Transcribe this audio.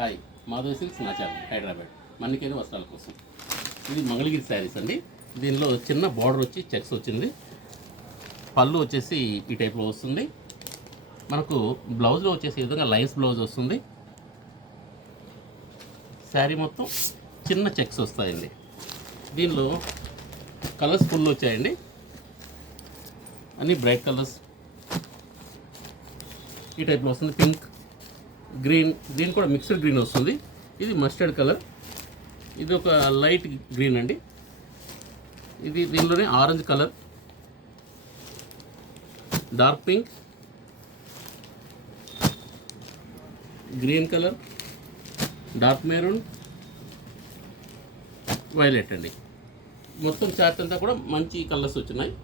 Hi, Madhav silks నా channel Hyderabad మన్నికైన వస్త్రాల కోసం. ఇది మంగళగిరి శారీస్ అండి. దీనిలో చిన్న బార్డర్ వచ్చి చెక్స్ వచ్చింది. పళ్ళు వచ్చేసి ఈ టైప్లో వస్తుంది. మనకు బ్లౌజ్లో వచ్చేసి ఈ విధంగా లైన్స్ బ్లౌజ్ వస్తుంది. శారీ మొత్తం చిన్న చెక్స్ వస్తాయండి. దీనిలో కలర్స్ ఫుల్ వచ్చాయండి, అన్నీ బ్రైట్ కలర్స్. ఈ టైప్లో వస్తుంది. పింక్, గ్రీన్ కూడా మిక్స్డ్ గ్రీన్ వస్తుంది. ఇది మస్టర్డ్ కలర్, ఇది ఒక లైట్ గ్రీన్ అండి. ఇది దీనిలోనే orange colour, dark pink, green colour, dark maroon, violet అండి. మొత్తం చార్ట్ అంతా కూడా మంచి కలర్స్ వచ్చినాయి.